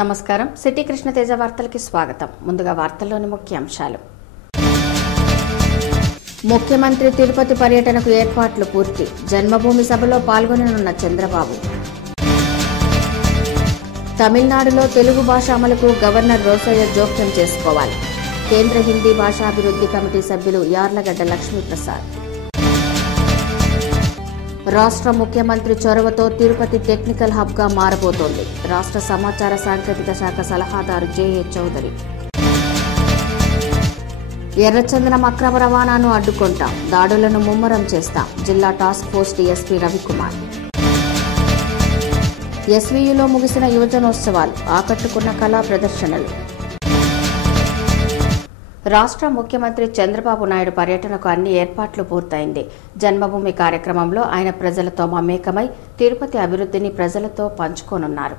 నమస్కారం. సిటీ కృష్ణ తేజ వార్తలకి స్వాగతం. ముందుగా వార్తల్లోని ముఖ్యాంశాలు. ముఖ్యమంత్రి తిరుపతి పర్యటనకు ఏర్పాట్లు పూర్తి. జన్మభూమి సభలో పాల్గొననున్న చంద్రబాబు. తమిళనాడులో తెలుగు భాష అమలుకు గవర్నర్ రోసయ్య జోక్యం చేసుకోవాలి. కేంద్ర హిందీ భాషాభివృద్ధి కమిటీ సభ్యులు యార్లగడ్డ లక్ష్మీప్రసాద్. రాష్ట్ర ముఖ్యమంత్రి చొరవతో తిరుపతి టెక్నికల్ హబ్గా మారబోతోంది. రాష్ట్ర సమాచార సాంకేతిక శాఖ సలహాదారు జేఏ చౌదరి. ఎర్రచందనం అక్రమ రవాణాను అడ్డుకుంటాం, దాడులను ముమ్మరం చేస్తాం. జిల్లా టాస్క్ ఫోర్స్ డీఎస్పీ రవికుమార్. ఎస్వీయూలో ముగిసిన యువజనోత్సవాలు, ఆకట్టుకున్న కళా ప్రదర్శనలు. రాష్ట్ర ముఖ్యమంత్రి చంద్రబాబు నాయుడు పర్యటనకు అన్ని ఏర్పాట్లు పూర్తయింది. జన్మభూమి కార్యక్రమంలో ఆయన ప్రజలతో మమేకమై తిరుపతి అభివృద్ధిని ప్రజలతో పంచుకోనున్నారు.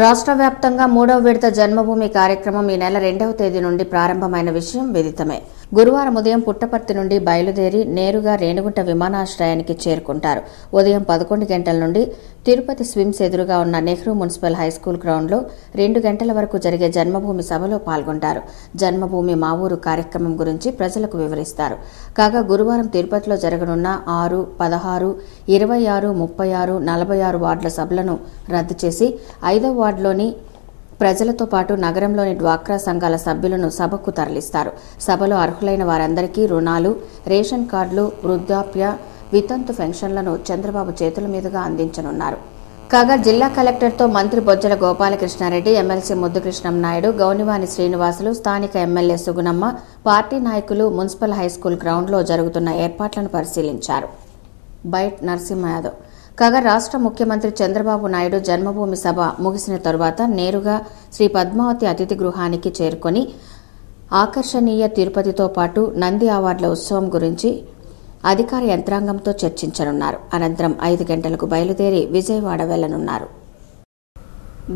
రాష్ట్ర వ్యాప్తంగా 3వ విడత జన్మభూమి కార్యక్రమం ఈ నెల 2వ తేదీ నుండి ప్రారంభమైన విషయం విదితమే. గురువారం ఉదయం పుట్టపర్తి నుండి బయలుదేరి నేరుగా రేణిగుంట విమానాశ్రయానికి చేరుకుంటారు. ఉదయం 11 గంటల నుండి తిరుపతి స్విమ్స్ ఎదురుగా ఉన్న నెహ్రూ మున్సిపల్ హైస్కూల్ గ్రౌండ్లో 2 గంటల వరకు జరిగే జన్మభూమి సభలో పాల్గొంటారు. జన్మభూమి మా ఊరు కార్యక్రమం గురించి ప్రజలకు వివరిస్తారు. కాగా గురువారం తిరుపతిలో జరగనున్న 6, 16, 26, 36, 46 వార్డుల సభలను రద్దు చేసి 5వ వార్డులోని ప్రజలతో పాటు నగరంలోని డ్వాక్రా సంఘాల సభ్యులను సభకు తరలిస్తారు. సభలో అర్హులైన వారందరికీ రుణాలు, రేషన్ కార్డులు, వృద్ధాప్య, వితంతు పెన్షన్లను చంద్రబాబు చేతుల మీదుగా అందించనున్నారు. కాగా జిల్లా కలెక్టర్తో మంత్రి బొజ్జల గోపాలకృష్ణారెడ్డి, ఎమ్మెల్సీ ముద్దుకృష్ణం నాయుడు, గౌనివాని శ్రీనివాసులు, స్థానిక ఎమ్మెల్యే సుగుణమ్మ, పార్టీ నాయకులు మున్సిపల్ హైస్కూల్ గ్రౌండ్లో జరుగుతున్న ఏర్పాట్లను పరిశీలించారు. బైట్ నరసింహ యాదవ్. కాగా రాష్ట్ర ముఖ్యమంత్రి చంద్రబాబు నాయుడు జన్మభూమి సభ ముగిసిన తరువాత నేరుగా శ్రీ పద్మావతి అతిథి గృహానికి చేరుకొని ఆకర్షణీయ తిరుపతితో పాటు నంది అవార్డుల ఉత్సవం గురించి అధికార యంత్రాంగంతో చర్చించనున్నారు. అనంతరం 5 గంటలకు బయలుదేరి విజయవాడ వెళ్లనున్నారు.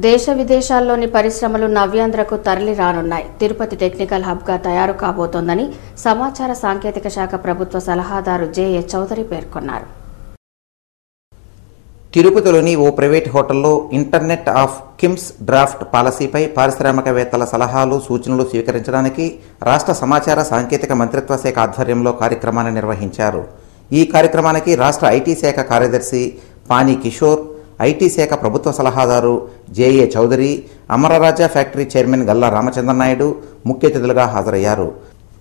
దేశ విదేశాల్లోని పరిశ్రమలు నవ్యాంధ్రకు తరలి రానున్నాయి. తిరుపతి టెక్నికల్ హబ్గా తయారు కాబోతోందని సమాచార సాంకేతిక శాఖ ప్రభుత్వ సలహాదారు జేఏ చౌదరి పేర్కొన్నారు. తిరుపతిలోని ఓ ప్రైవేట్ హోటల్లో ఇంటర్నెట్ ఆఫ్ థింగ్స్ డ్రాఫ్ట్ పాలసీపై పారిశ్రామికవేత్తల సలహాలు, సూచనలు స్వీకరించడానికి రాష్ట్ర సమాచార సాంకేతిక మంత్రిత్వ శాఖ ఆధ్వర్యంలో కార్యక్రమాన్ని నిర్వహించారు. ఈ కార్యక్రమానికి రాష్ట్ర ఐటీ శాఖ కార్యదర్శి పానీ కిషోర్, ఐటీ శాఖ ప్రభుత్వ సలహాదారు J A Chowdary, Amara Raja factory chairman Galla Ramachandra Naidu ముఖ్య అతిథులుగా హాజరయ్యారు.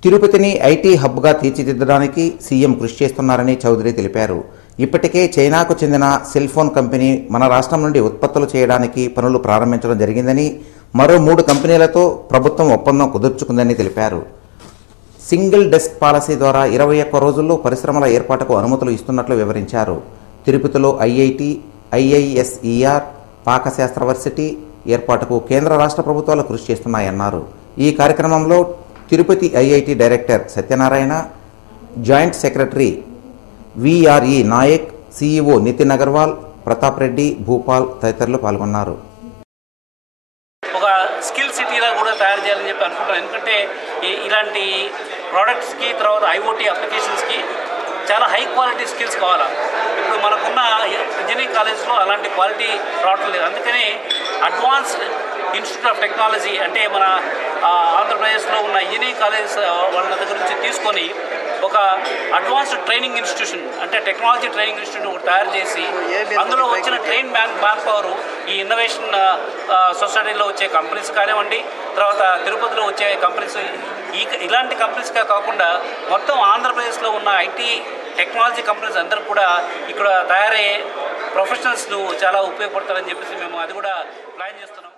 తిరుపతిని ఐటీ హబ్గా తీర్చిదిద్దడానికి సీఎం కృషి చేస్తున్నారని చౌదరి తెలిపారు. ఇప్పటికే చైనాకు చెందిన సెల్ ఫోన్ కంపెనీ మన రాష్ట్రం నుండి ఉత్పత్తులు చేయడానికి పనులు ప్రారంభించడం జరిగిందని, మరో 3 కంపెనీలతో ప్రభుత్వం ఒప్పందం కుదుర్చుకుందని తెలిపారు. సింగిల్ డెస్క్ పాలసీ ద్వారా 21 రోజుల్లో పరిశ్రమల ఏర్పాటుకు అనుమతులు ఇస్తున్నట్లు వివరించారు. తిరుపతిలో ఐఐటి, ఐఐఎస్ఈఆర్, పాకశాస్త్ర వర్సిటీ ఏర్పాటుకు కేంద్ర రాష్ట్ర ప్రభుత్వాలు కృషి చేస్తున్నాయన్నారు. ఈ కార్యక్రమంలో Tirupati IIT director Satyanarayana, joint secretary VRE Nayak, CEO Nitin Agarwal, Pratap Reddy, Bhupal తదితరులు పాల్గొన్నారు. ఒక స్కిల్ సిటీలా కూడా తయారు చేయాలని చెప్పి అనుకుంటాను. ఎందుకంటే ఇలాంటి ప్రోడక్ట్స్కి, తర్వాత ఐఓటీ అప్లికేషన్స్కి చాలా హై క్వాలిటీ స్కిల్స్ కావాలా. ఇప్పుడు మనకున్న ఇంజనీరింగ్ కాలేజ్లో అలాంటి క్వాలిటీ రావటం లేదు. అందుకని అడ్వాన్స్డ్ ఇన్స్టిట్యూట్ ఆఫ్ టెక్నాలజీ అంటే మన ఆంధ్రప్రదేశ్లో ఉన్న ఇంజనీరింగ్ కాలేజ్ వాళ్ళ దగ్గర నుంచి తీసుకొని ఒక అడ్వాన్స్డ్ ట్రైనింగ్ ఇన్స్టిట్యూషన్ అంటే టెక్నాలజీ ట్రైనింగ్ ఇన్స్టిట్యూట్ ఒకటి తయారు చేసి అందులో వచ్చిన ట్రైన్ మ్యాన్ పవర్ ఈ ఇన్నోవేషన్ సొసైటీలో వచ్చే కంపెనీస్ కానివ్వండి, తర్వాత తిరుపతిలో వచ్చే కంపెనీస్, ఇలాంటి కంపెనీస్గా కాకుండా మొత్తం ఆంధ్రప్రదేశ్లో ఉన్న ఐటీ టెక్నాలజీ కంపెనీస్ అందరూ కూడా ఇక్కడ తయారయ్యే ప్రొఫెషనల్స్ను చాలా ఉపయోగపడతారని చెప్పేసి మేము అది కూడా ప్లాన్ చేస్తున్నాం.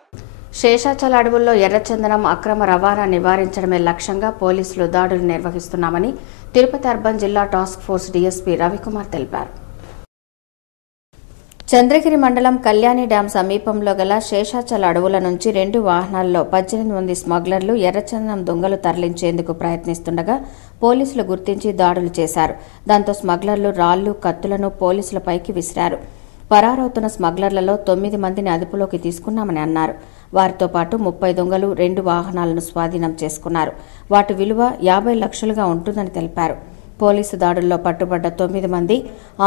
శేషాచల అడవుల్లో ఎర్రచందనం అక్రమ రవాణా నివారించడమే లక్ష్యంగా పోలీసులు దాడులు నిర్వహిస్తున్నామని తిరుపతి అర్బన్ జిల్లా టాస్క్ ఫోర్స్ డీఎస్పీ రవికుమార్ తెలిపారు. చంద్రగిరి మండలం కళ్యాణి డ్యాం సమీపంలో గల శేషాచల అడవుల నుంచి 2 వాహనాల్లో 18 మంది స్మగ్లర్లు ఎర్రచందనం దొంగలు తరలించేందుకు ప్రయత్నిస్తుండగా పోలీసులు గుర్తించి దాడులు చేశారు. దాంతో స్మగ్లర్లు రాళ్లు, కత్తులను పోలీసులపైకి విసిరారు. పరారవుతున్న స్మగ్లర్లలో 9 మందిని అదుపులోకి తీసుకున్నామని అన్నారు. వారితో పాటు 30 దొంగలు 2 వాహనాలను స్వాధీనం చేసుకున్నారు. వాటి విలువ 50 లక్షలుగా ఉంటుందని తెలిపారు. పోలీసు దాడుల్లో పట్టుబడ్డ 9 మంది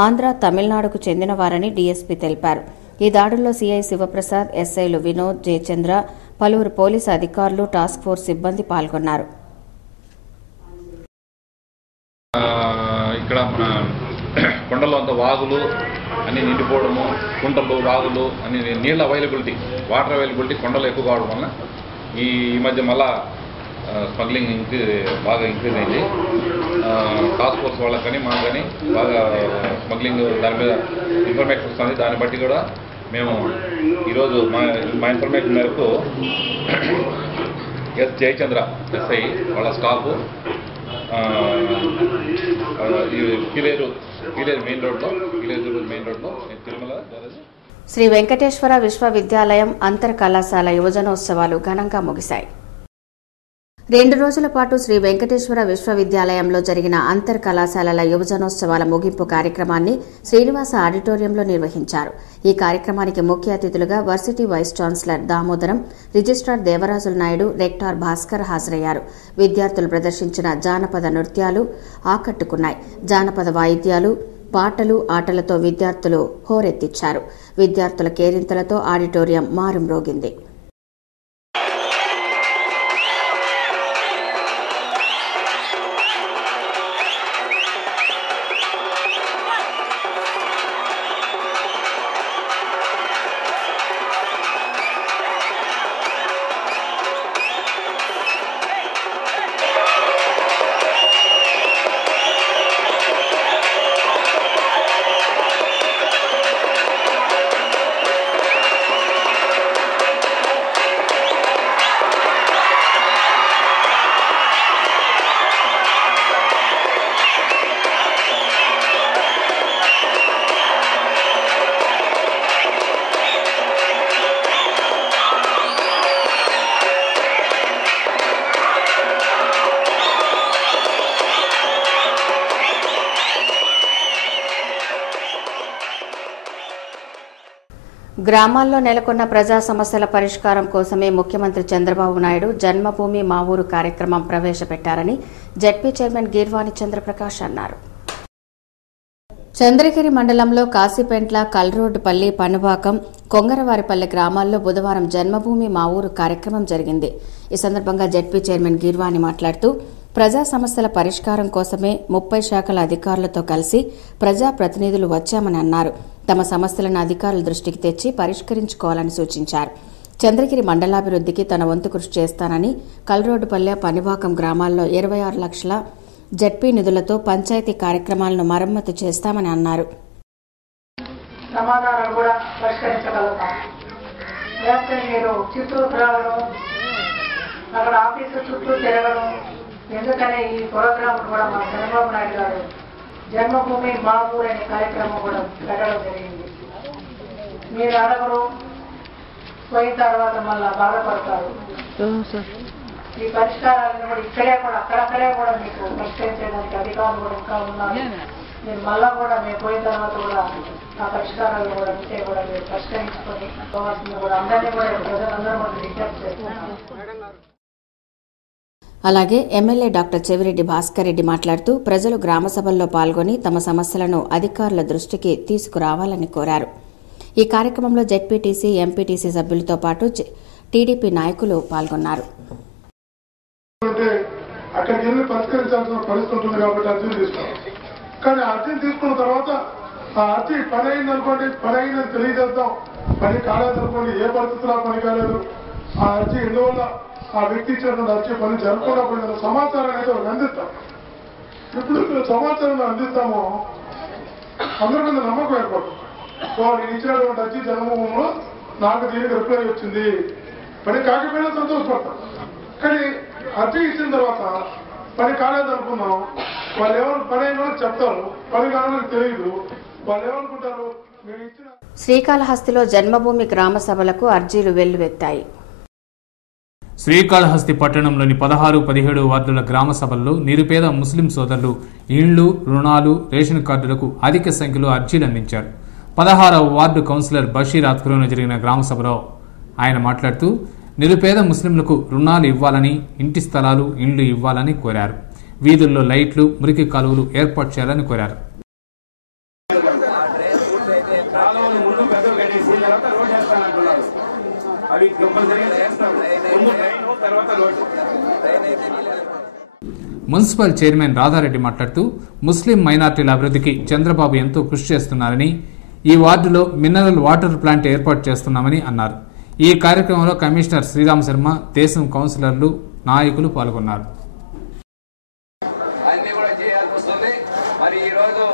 ఆంధ్ర, తమిళనాడుకు చెందిన వారని డీఎస్పీ తెలిపారు. ఈ దాడుల్లో సీఐ శివప్రసాద్, ఎస్ఐలు వినోద్, జయచంద్ర, పలువురు పోలీసు అధికారులు, టాస్క్ ఫోర్స్ సిబ్బంది పాల్గొన్నారు. ఇక్కడ మన కొండలో అంత వాగులు అన్ని నిండిపోవడము, కుంటలు, వాగులు అన్ని నీళ్ళ అవైలబిలిటీ, వాటర్ అవైలబిలిటీ కొండలు ఎక్కువ కావడం వల్ల ఈ మధ్య మళ్ళా స్మగ్లింగ్ బాగా ఇంక్రీజ్ అయింది. టాస్క్ ఫోర్స్ వాళ్ళకి కానీ మాకు కానీ బాగా స్మగ్లింగ్ దాని మీద ఇన్ఫర్మేషన్ వస్తుంది. దాన్ని బట్టి కూడా మేము ఈరోజు మా ఇన్ఫర్మేషన్ మేరకు ఎస్ జయచంద్ర ఎస్ఐ వాళ్ళ స్టాఫ్ కీలేరు మెయిన్ రోడ్లో తిరుమల శ్రీ వెంకటేశ్వర విశ్వవిద్యాలయం అంతర్ కళాశాల యువజనోత్సవాలు ఘనంగా ముగిశాయి. 2 రోజుల పాటు శ్రీ వెంకటేశ్వర విశ్వవిద్యాలయంలో జరిగిన అంతర్ కళాశాలల యువజనోత్సవాల ముగింపు కార్యక్రమాన్ని శ్రీనివాస ఆడిటోరియంలో నిర్వహించారు. ఈ కార్యక్రమానికి ముఖ్య అతిథులుగా varsity vice chancellor Damodaram, registrar Devarajula Naidu, rector Bhaskar హాజరయ్యారు. విద్యార్థులు ప్రదర్శించిన జానపద నృత్యాలు ఆకట్టుకున్నాయి. జానపద వాయిద్యాలు, పాటలు, ఆటలతో విద్యార్థులు హోరెత్తిచ్చారు. విద్యార్థుల కేరింతలతో ఆడిటోరియం మారుమ్రోగింది. గ్రామాల్లో నెలకొన్న ప్రజా సమస్యల పరిష్కారం కోసమే ముఖ్యమంత్రి చంద్రబాబు నాయుడు జన్మభూమి మా ఊరు కార్యక్రమం ప్రవేశపెట్టారని జెడ్పీ చైర్మన్ గీర్వాణి చంద్రప్రకాష్ అన్నారు. చంద్రగిరి మండలంలో కాశీపెంట్ల, కల్రోడ్డుపల్లి, పనుబాకం, కొంగరవారిపల్లె గ్రామాల్లో బుధవారం జన్మభూమి మా ఊరు కార్యక్రమం జరిగింది. ఈ సందర్భంగా జెడ్పీ చైర్మన్ గీర్వాణి మాట్లాడుతూ ప్రజా సమస్యల పరిష్కారం కోసమే 30 శాఖల అధికారులతో కలిసి ప్రజాప్రతినిధులు వచ్చామని అన్నారు. తమ సమస్యలను అధికారుల దృష్టికి తెచ్చి పరిష్కరించుకోవాలని సూచించారు. చంద్రగిరి మండలాభివృద్ధికి తన వంతు కృషి చేస్తానని, కల్రోడ్డుపల్లె, పనివాకం గ్రామాల్లో 26 లక్షల జెడ్పీ నిధులతో పంచాయతీ కార్యక్రమాలను మరమ్మతు చేస్తామని అన్నారు. సమాధానాలు కూడా పరిష్కరించగలుగుతాం. లేకపోతే మీరు చిత్తూరు రావడం, అక్కడ ఆఫీసు చుట్టూ తిరగడం, ఎందుకనే ఈ ప్రోగ్రామ్ కూడా మా చంద్రబాబు నాయుడు గారు జన్మభూమి మా ఊరు అనే కార్యక్రమం కూడా పెట్టడం జరిగింది. మీరు అడగరు, పోయిన తర్వాత మళ్ళా బాధపడతారు. ఈ పరిష్కారాలను కూడా ఇక్కడే కూడా అక్కడక్కడే కూడా మీకు పరిష్కరించడానికి అధికారులు కూడా ఇంకా ఉన్నారు. మీరు మళ్ళా కూడా మేము పోయిన తర్వాత కూడా ఆ పరిష్కారాలు కూడా ఉంటే కూడా మీరు పరిష్కరించుకొని పోవాల్సింది కూడా అందరినీ కూడా ప్రజలందరూ కూడా విజ్ఞప్తి చేస్తున్నారు. అలాగే ఎమ్మెల్యే డాక్టర్ చెవిరెడ్డి భాస్కర్ రెడ్డి మాట్లాడుతూ ప్రజలు గ్రామ సభల్లో పాల్గొని తమ సమస్యలను అధికారుల దృష్టికి తీసుకురావాలని కోరారు. ఈ కార్యక్రమంలో జెడ్పీటీసీ, ఎంపీటీసీ సభ్యులతో పాటు టీడీపీ నాయకులు పాల్గొన్నారు. అక్కడికి వెళ్ళి పరిష్కరించాల్సిన పరిస్థితి ఉంటుంది కాబట్టి అర్జీలు తీసుకున్నాం. కానీ అర్జీలు తీసుకున్న తర్వాత ఆ అర్జీ పని అయిందనుకోండి, పని అయిందని తెలియజేద్దాం. పని కాలేదనుకోండి, ఏ పరిస్థితుల్లో పని కాలేదు, ఆ అర్జీ ఎందువల్ల ఆ వ్యక్తి ఇచ్చినటువంటి అర్జీ పని జరగకుండా పోయిన సమాచారం అయితే అందిస్తాం. ఇప్పుడు సమాచారం అందిస్తామో అందరి మీద నమ్మకం ఏర్పడుతుంది. నేను ఇచ్చినటువంటి అర్జీ జన్మభూమిలో నాకు దీనికి రిప్లై వచ్చింది, పని కాకపోయినా సంతోషపడతాం. కానీ అర్జీ ఇచ్చిన తర్వాత పని కాలేదనుకున్నాం, వాళ్ళు ఎవరు పని అయినా చెప్తారు, పని కావాలని తెలియదు, వాళ్ళు ఏమనుకుంటారు. మేము ఇచ్చిన శ్రీకాళహస్తిలో జన్మభూమి గ్రామ సభలకు అర్జీలు వెల్లువెత్తాయి. శ్రీకాళహస్తి పట్టణంలోని 16, 17 వార్డుల గ్రామ సభల్లో నిరుపేద ముస్లిం సోదరులు ఇండ్లు, రుణాలు, రేషన్ కార్డులకు అధిక సంఖ్యలో అర్జీలు అందించారు. 16వ వార్డు కౌన్సిలర్ బషీర్ ఆధ్వర్యంలో జరిగిన గ్రామ సభలో ఆయన మాట్లాడుతూ నిరుపేద ముస్లింలకు రుణాలు ఇవ్వాలని, ఇంటి స్థలాలు, ఇండ్లు ఇవ్వాలని కోరారు. వీధుల్లో లైట్లు, మురికి కాలువలు ఏర్పాటు చేయాలని కోరారు. అయిపోయిన తర్వాత రోడ్ వేస్తానంటున్నారు. అవి కంపల్సరీగా చేస్తాం. ముందు ట్రైన్ తర్వాత రోడ్డు. మున్సిపల్ చైర్మన్ రాధారెడ్డి మాట్లాడుతూ ముస్లిం మైనార్టీల అభివృద్ధికి చంద్రబాబు ఎంతో కృషి చేస్తున్నారని, ఈ వార్డులో మినరల్ వాటర్ ప్లాంట్ ఏర్పాటు చేస్తున్నామని అన్నారు. ఈ కార్యక్రమంలో కమిషనర్ శ్రీరామ్ శర్మ, దేశం కౌన్సిలర్లు, నాయకులు పాల్గొన్నారు. అన్ని కూడా చేయాల్సి వస్తుంది. మరి ఈ రోజు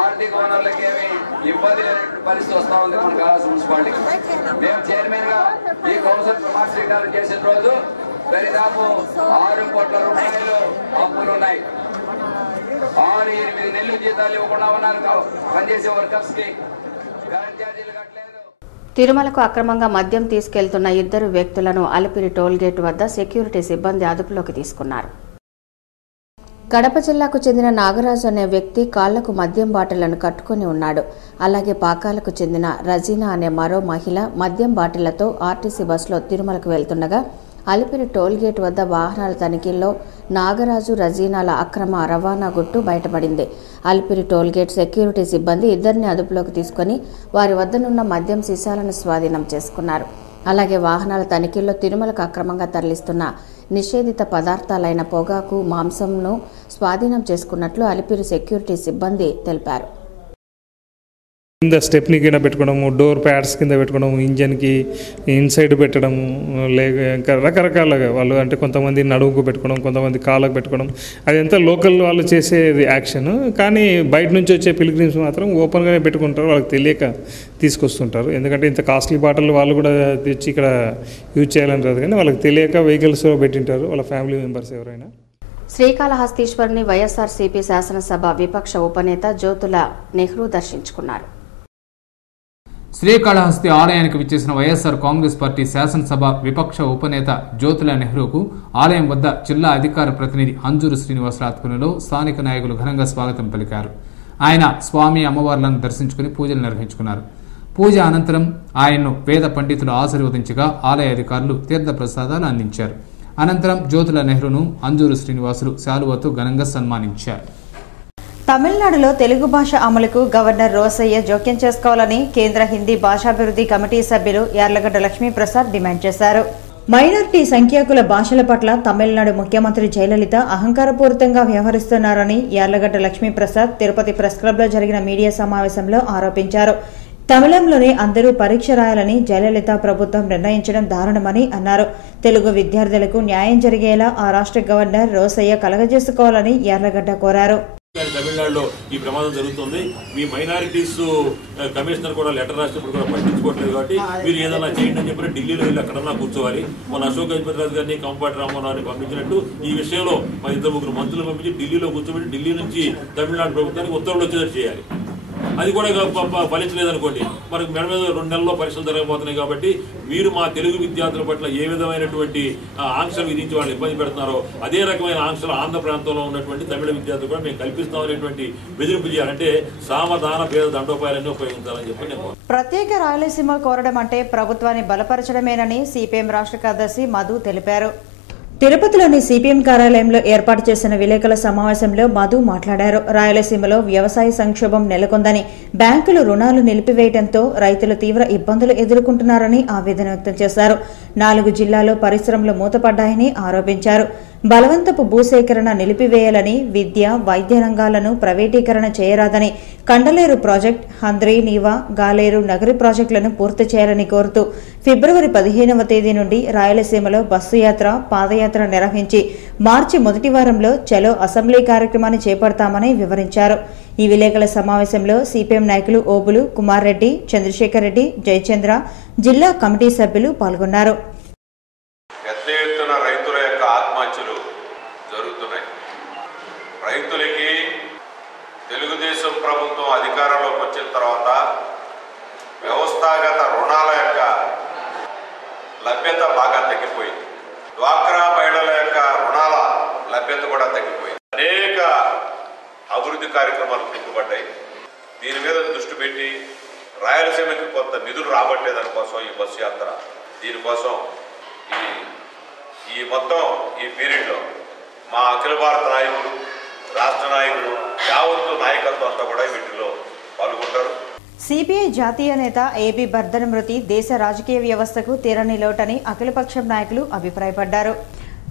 ఆర్థిక వనరులకి ఏమి ఇబ్బంది లేనటువంటి పరిస్థితి వస్తా ఉంది మన కాళహస్తి మున్సిపాలిటీకి. మేము చైర్మన్ గా ఈ కౌన్సిల్ ప్రమాణ స్వీకారం చేసిన రోజు దరిదాపు 6 కోట్ల రూపాయలు అప్పులు ఉన్నాయి. 6-8 నెలలు జీతాలు ఇవ్వకుండా ఉన్నారు పనిచేసే వర్కర్స్ కి. కరెంట్ ఛార్జీలు కట్టలేదు. తిరుమలకు అక్రమంగా మద్యం తీసుకెళ్తున్న 2 వ్యక్తులను అలిపిరి టోల్గేట్ వద్ద సెక్యూరిటీ సిబ్బంది అదుపులోకి తీసుకున్నారు. కడప జిల్లాకు చెందిన నాగరాజు అనే వ్యక్తి కాళ్లకు మద్యం బాటిళ్లను కట్టుకుని ఉన్నాడు. అలాగే పాకాలకు చెందిన రజీనా అనే మరో మహిళ మద్యం బాటిళ్లతో ఆర్టీసీ బస్సులో తిరుమలకు వెళ్తుండగా అలిపిరి టోల్గేట్ వద్ద వాహనాల తనిఖీల్లో నాగరాజు, రజీనాల అక్రమ రవాణా గుట్టు బయటపడింది. అలిపిరి టోల్గేట్ సెక్యూరిటీ సిబ్బంది 2ని అదుపులోకి తీసుకుని వారి వద్దనున్న మద్యం సీసాలను స్వాధీనం చేసుకున్నారు. అలాగే వాహనాల తనిఖీల్లో తిరుమలకు అక్రమంగా తరలిస్తున్న నిషేధిత పదార్థాలైన పొగాకు, మాంసంను స్వాధీనం చేసుకున్నట్లు అలిపిరి సెక్యూరిటీ సిబ్బంది తెలిపారు. కింద స్టెప్ని కింద పెట్టుకోవడము, డోర్ ప్యాడ్స్ కింద పెట్టుకోవడము, ఇంజన్కి ఇన్సైడ్ పెట్టడము, లేక ఇంకా రకరకాలుగా వాళ్ళు అంటే కొంతమంది నడువుకు పెట్టుకోవడం, కొంతమంది కాళ్ళకు పెట్టుకోవడం, అదంతా లోకల్ వాళ్ళు చేసేది యాక్షన్. కానీ బయట నుంచి వచ్చే పిలిగ్రిమ్స్ మాత్రం ఓపెన్గానే పెట్టుకుంటారు. వాళ్ళకి తెలియక తీసుకొస్తుంటారు. ఎందుకంటే ఇంత కాస్ట్లీ బాటిల్ వాళ్ళు కూడా తెచ్చి ఇక్కడ యూజ్ చేయాలంటారు, కానీ వాళ్ళకి తెలియక వెహికల్స్లో పెట్టింటారు వాళ్ళ ఫ్యామిలీ మెంబర్స్ ఎవరైనా. శ్రీకాళహస్తీశ్వరుని వైఎస్ఆర్సీపీ శాసనసభ విపక్ష ఉపనేత జ్యోతుల నెహ్రూ దర్శించుకున్నారు. శ్రీకాళహస్తి ఆలయానికి విచ్చేసిన వైఎస్ఆర్ కాంగ్రెస్ పార్టీ శాసనసభ విపక్ష ఉపనేత జ్యోతుల నెహ్రూకు ఆలయం వద్ద జిల్లా అధికార ప్రతినిధి అంజూరు శ్రీనివాసరావు ఆధ్వర్యంలో స్థానిక నాయకులు ఘనంగా స్వాగతం పలికారు. ఆయన స్వామి, అమ్మవార్లను దర్శించుకుని పూజలు నిర్వహించుకున్నారు. పూజ అనంతరం ఆయన్ను వేద పండితులు ఆశీర్వదించగా ఆలయ అధికారులు తీర్థ ప్రసాదాలు అందించారు. అనంతరం జ్యోతుల నెహ్రూను అంజూరు శ్రీనివాసులు శాలువాతో ఘనంగా సన్మానించారు. తమిళనాడులో తెలుగు భాష అమలుకు గవర్నర్ రోసయ్య జోక్యం చేసుకోవాలని కేంద్ర హిందీ భాషాభివృద్ధి కమిటీ సభ్యులు యార్లగడ్డ లక్ష్మీప్రసాద్ డిమాండ్ చేశారు. మైనారిటీ సంఖ్యాకుల భాషల పట్ల తమిళనాడు ముఖ్యమంత్రి జయలలిత అహంకారపూరితంగా వ్యవహరిస్తున్నారని యార్లగడ్డ లక్ష్మీప్రసాద్ తిరుపతి ప్రెస్ క్లబ్లో జరిగిన మీడియా సమావేశంలో ఆరోపించారు. తమిళంలోనే అందరూ పరీక్ష రాయాలని జయలలిత ప్రభుత్వం నిర్ణయించడం దారుణమని అన్నారు. తెలుగు విద్యార్థులకు న్యాయం జరిగేలా ఆ రాష్ట్ర గవర్నర్ రోసయ్య కలగజేసుకోవాలని యార్లగడ్డ కోరారు. తమిళనాడులో ఈ ప్రమాదం జరుగుతుంది. మీ మైనారిటీస్ కమిషనర్ కూడా లెటర్ రాసినప్పుడు కూడా పట్టించుకోవట్లేదు. కాబట్టి మీరు ఏదైనా చేయండి అని చెప్పి ఢిల్లీలో వెళ్ళి అక్కడన్నా కూర్చోవాలి. మన అశోక్ గజపతిరాజు గారిని, కంపాటి రామోహన్ పంపించినట్టు ఈ విషయంలో మన 2-3 మంత్రులు పంపించి ఢిల్లీలో కూర్చోబెట్టి ఢిల్లీ నుంచి తమిళనాడు ప్రభుత్వానికి ఉత్తర్వులు వచ్చేటట్టు చేయాలి. అది కూడా ఫలించలేదనుకోండి, మనకు మెడ మీద 2 నెలల్లో పరీక్షలు జరగబోతున్నాయి. కాబట్టి మీరు మా తెలుగు విద్యార్థుల పట్ల ఏ విధమైనటువంటి ఆంక్షలు విధించి వాళ్ళు ఇబ్బంది పెడుతున్నారో అదే రకమైన ఆంక్షలు ఆంధ్ర ప్రాంతంలో ఉన్నటువంటి తమిళ విద్యార్థులు కూడా మేము కల్పిస్తామనేటువంటి బెదిరింపు చేయాలంటే సామధాన భేద దండోపాయాలన్నీ ఉపయోగించాలని చెప్పి నేను ప్రత్యేక రాయలసీమ కోరడం అంటే ప్రభుత్వాన్ని బలపరచడమేనని సిపిఎం రాష్ట్ర కార్యదర్శి మధు తెలిపారు. తిరుపతిలోని సిపిఎం కార్యాలయంలో ఏర్పాటు చేసిన విలేకరుల సమావేశంలో మధు మాట్లాడారు. రాయలసీమలో వ్యవసాయ సంక్షోభం నెలకొందని, బ్యాంకులు రుణాలు నిలిపివేయడంతో రైతులు తీవ్ర ఇబ్బందులు ఎదుర్కొంటున్నారని ఆవేదన వ్యక్తం చేశారు. 4 జిల్లాల్లో పరిశ్రమలు మూతపడ్డాయని ఆరోపించారు. బలవంతపు భూసేకరణ నిలిపివేయాలని, విద్య, వైద్య రంగాలను ప్రైవేటీకరణ చేయరాదని, కండలేరు ప్రాజెక్టు, హంద్రీ, నీవా, గాలేరు నగరి ప్రాజెక్టులను పూర్తి చేయాలని కోరుతూ ఫిబ్రవరి 15వ తేదీ నుండి రాయలసీమలో బస్సు యాత్ర, పాదయాత్ర నిర్వహించి మార్చి మొదటి వారంలో చలో అసెంబ్లీ కార్యక్రమాన్ని చేపడతామని వివరించారు. ఈ విలేకరుల సమావేశంలో సిపిఎం నాయకులు ఓబులు, కుమార్ రెడ్డి, చంద్రశేఖర్ రెడ్డి, జయచంద్ర, జిల్లా కమిటీ సభ్యులు పాల్గొన్నారు. రైతుల యొక్క ఆత్మహత్యలు జరుగుతున్నాయి. రైతులకి తెలుగుదేశం ప్రభుత్వం అధికారంలోకి వచ్చిన తర్వాత వ్యవస్థాగత రుణాల యొక్క లభ్యత బాగా తగ్గిపోయింది. డ్వాక్రా మహిళల యొక్క రుణాల లభ్యత కూడా తగ్గిపోయింది. అనేక అభివృద్ధి కార్యక్రమాలు కుంటుపడ్డాయి. దీని మీద దృష్టి పెట్టి రాయలసీమకి కొంత నిధులు రాబట్టేదాని కోసం ఈ బస్సు యాత్ర, దీనికోసం ఈ మొత్తం ఈ పీరియడ్లో మా అఖిల భారత నాయకులు, రాష్ట్ర నాయకులు, యావత్తు నాయకత్వం అంతా కూడా వీటిలో పాల్గొంటారు. సిపిఐ జాతీయ నేత ఏబీ బర్ధన్ మృతి దేశ రాజకీయ వ్యవస్థకు తీరని లోటని అఖిలపక్షం నాయకులు అభిప్రాయపడ్డారు.